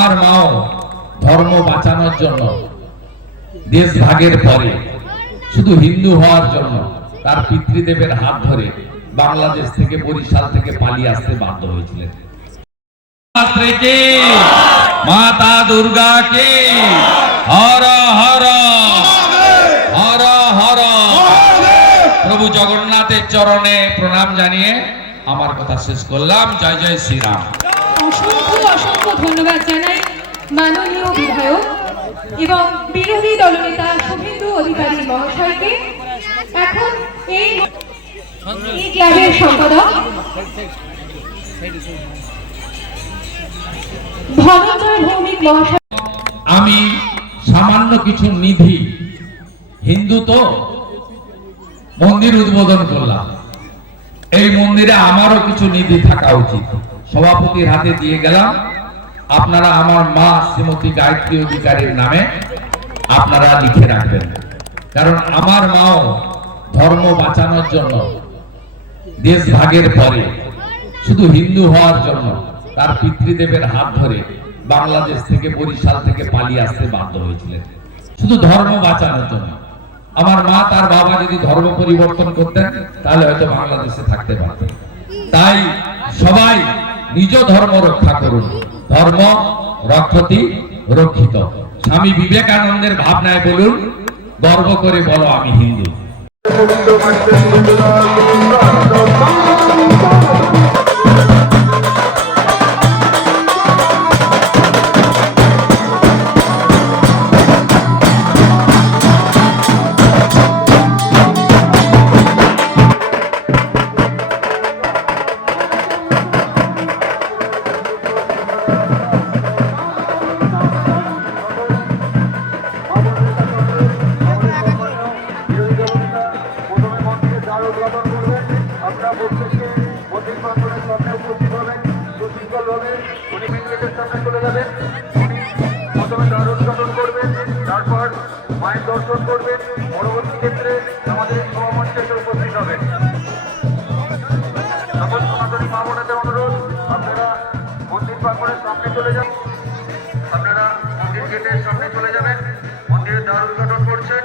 আমার মাও ধর্ম বাঁচানোর জন্য দেশ ভাগের পরে, শুধু হিন্দু হওয়ার জন্য, তার পিতৃদেবের হাত ধরে বাংলাদেশ থেকে বরিশাল থেকে পালিয়ে আসতে বাধ্য হয়েছিলেন। মাতা দুর্গা কি? হর হর। হর হর। প্রভু জগন্নাথের চরণে প্রণাম জানিয়ে আমার কথা শেষ করলাম। জয় জয় শ্রীরাম। অসংখ্য অসংখ্য ধন্যবাদ মাননীয় বিধায়ক এবং বিরোধী দলনেতা শুভেন্দু অধিকারী মহাশয়কে এখন এই ক্লাবের সম্পাদক আমি সামান্য কিছু নিধি, হিন্দু তো, মন্দির উদ্বোধন করলাম। এই মন্দিরে আমারও কিছু নিধি থাকা উচিত। সভাপতির হাতে দিয়ে গেলাম। আপনারা আমার মা শ্রীমতী গায়ত্রী অধিকারীর নামে আপনারা লিখে রাখবেন। কারণ আমার মাও ধর্ম বাঁচানোর জন্য, দেশ ভাগের পরে, শুধু হিন্দু হওয়ার জন্য তার পিতৃদেবের হাত ধরে বাংলাদেশ থেকে বরিশাল থেকে পালিয়ে আসতে বাধ্য হয়েছিলেন। শুধু ধর্ম বাঁচানোর জন্য। আমার মা তার বাবা যদি ধর্ম পরিবর্তন করতেন, তাহলে হয়তো বাংলাদেশে থাকতে পারতেন। তাই সবাই নিজ ধর্ম রক্ষা করুন। ধর্ম রক্ষতি রক্ষিত। স্বামী বিবেকানন্দের ভাবনায় বলুন, গর্ব করে বলো আমি হিন্দু। মন্দিরের করবেন। আপনারা প্রত্যেকে মন্দির প্রাঙ্গণের সামনে উপস্থিত হবেন। সুশৃঙ্খলভাবে উনি মেন সামনে চলে যাবেন। উনি প্রথমে দ্বার করবেন, তারপর মায়ের দর্শন করবেন। পরবর্তী ক্ষেত্রে আমাদের সভামঞ্চে উপস্থিত হবেন। সকল সনাতনী মা অনুরোধ, আপনারা মন্দির প্রাঙ্গণের সামনে চলে যান। আপনারা মন্দির গেটের সামনে চলে যাবেন। মন্দিরের দ্বার উদ্ঘাটন করছেন।